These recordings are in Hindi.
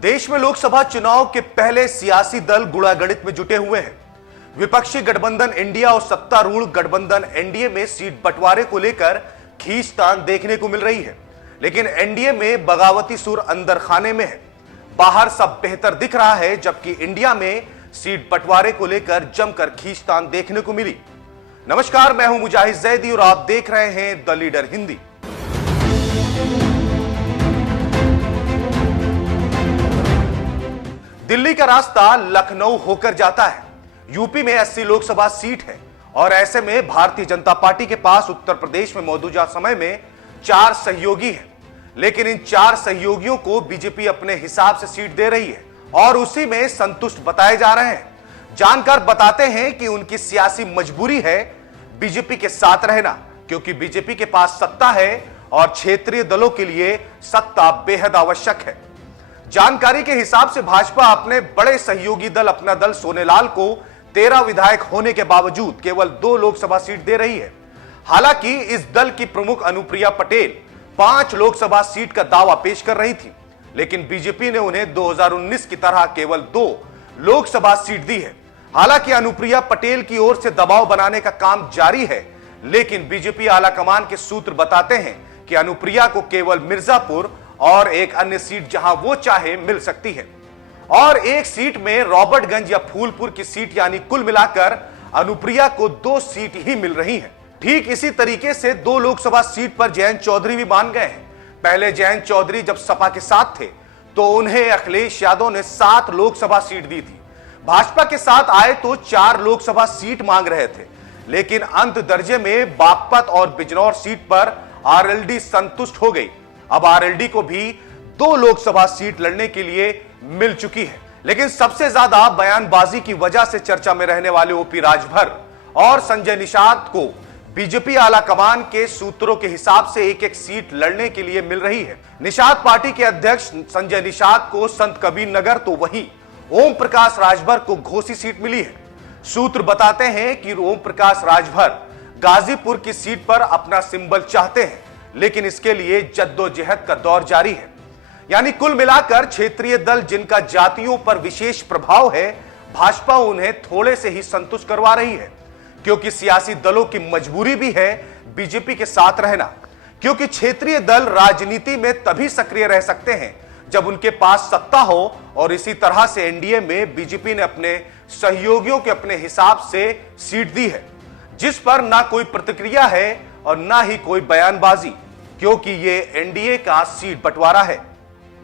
देश में लोकसभा चुनाव के पहले सियासी दल गुणागणित में जुटे हुए हैं। विपक्षी गठबंधन इंडिया और सत्तारूढ़ गठबंधन एनडीए में सीट बंटवारे को लेकर खींचतान देखने को मिल रही है, लेकिन एनडीए में बगावती सुर अंदर खाने में है। बाहर सब बेहतर दिख रहा है, जबकि इंडिया में सीट बंटवारे को लेकर जमकर खींचतान देखने को मिली। नमस्कार, मैं हूं मुजाहिद जैदी और आप देख रहे हैं द लीडर हिंदी। दिल्ली का रास्ता लखनऊ होकर जाता है। यूपी में 80 लोकसभा सीट है और ऐसे में भारतीय जनता पार्टी के पास उत्तर प्रदेश में मौजूदा समय में 4 सहयोगी हैं, लेकिन इन 4 सहयोगियों को बीजेपी अपने हिसाब से सीट दे रही है और उसी में संतुष्ट बताए जा रहे हैं। जानकार बताते हैं कि उनकी सियासी मजबूरी है बीजेपी के साथ रहना, क्योंकि बीजेपी के पास सत्ता है और क्षेत्रीय दलों के लिए सत्ता बेहद आवश्यक है। जानकारी के हिसाब से भाजपा अपने बड़े सहयोगी दल अपना दल सोनेलाल को 13 विधायक होने के बावजूद केवल 2 लोकसभा सीट दे रही है। हालांकि इस दल की प्रमुख अनुप्रिया पटेल 5 लोकसभा सीट का दावा पेश कर रही थी, लेकिन बीजेपी ने उन्हें 2019 की तरह केवल 2 लोकसभा सीट दी है। हालांकि अनुप्रिया पटेल की ओर से दबाव बनाने का काम जारी है, लेकिन बीजेपी आलाकमान के सूत्र बताते हैं कि अनुप्रिया को केवल मिर्जापुर और एक अन्य सीट जहां वो चाहे मिल सकती है, और एक सीट में रॉबर्टगंज या फूलपुर की सीट, यानी कुल मिलाकर अनुप्रिया को 2 सीट ही मिल रही हैं। ठीक इसी तरीके से 2 लोकसभा सीट पर जयंत चौधरी भी मान गए हैं। पहले जयंत चौधरी जब सपा के साथ थे तो उन्हें अखिलेश यादव ने 7 लोकसभा सीट दी थी। भाजपा के साथ आए तो 4 लोकसभा सीट मांग रहे थे, लेकिन अंत दर्जे में बागपत और बिजनौर सीट पर आरएलडी संतुष्ट हो गई। अब आरएलडी को भी 2 लोकसभा सीट लड़ने के लिए मिल चुकी है। लेकिन सबसे ज्यादा बयानबाजी की वजह से चर्चा में रहने वाले ओपी राजभर और संजय निषाद को बीजेपी आलाकमान के सूत्रों के हिसाब से एक-एक सीट लड़ने के लिए मिल रही है। निषाद पार्टी के अध्यक्ष संजय निषाद को संत कबीर नगर, तो वहीं ओम प्रकाश राजभर को घोसी सीट मिली है। सूत्र बताते हैं कि ओम प्रकाश राजभर गाजीपुर की सीट पर अपना सिंबल चाहते हैं, लेकिन इसके लिए जद्दोजहद का दौर जारी है। यानी कुल मिलाकर क्षेत्रीय दल जिनका जातियों पर विशेष प्रभाव है, भाजपा उन्हें थोड़े से ही संतुष्ट करवा रही है, क्योंकि सियासी दलों की मजबूरी भी है बीजेपी के साथ रहना। क्योंकि क्षेत्रीय दल राजनीति में तभी सक्रिय रह सकते हैं जब उनके पास सत्ता हो, और इसी तरह से एनडीए में बीजेपी ने अपने सहयोगियों के अपने हिसाब से सीट दी है, जिस पर ना कोई प्रतिक्रिया है और ना ही कोई बयानबाजी, क्योंकि ये एनडीए का सीट बंटवारा है।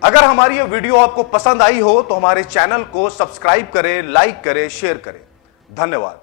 अगर हमारी ये वीडियो आपको पसंद आई हो तो हमारे चैनल को सब्सक्राइब करें, लाइक करें, शेयर करें। धन्यवाद।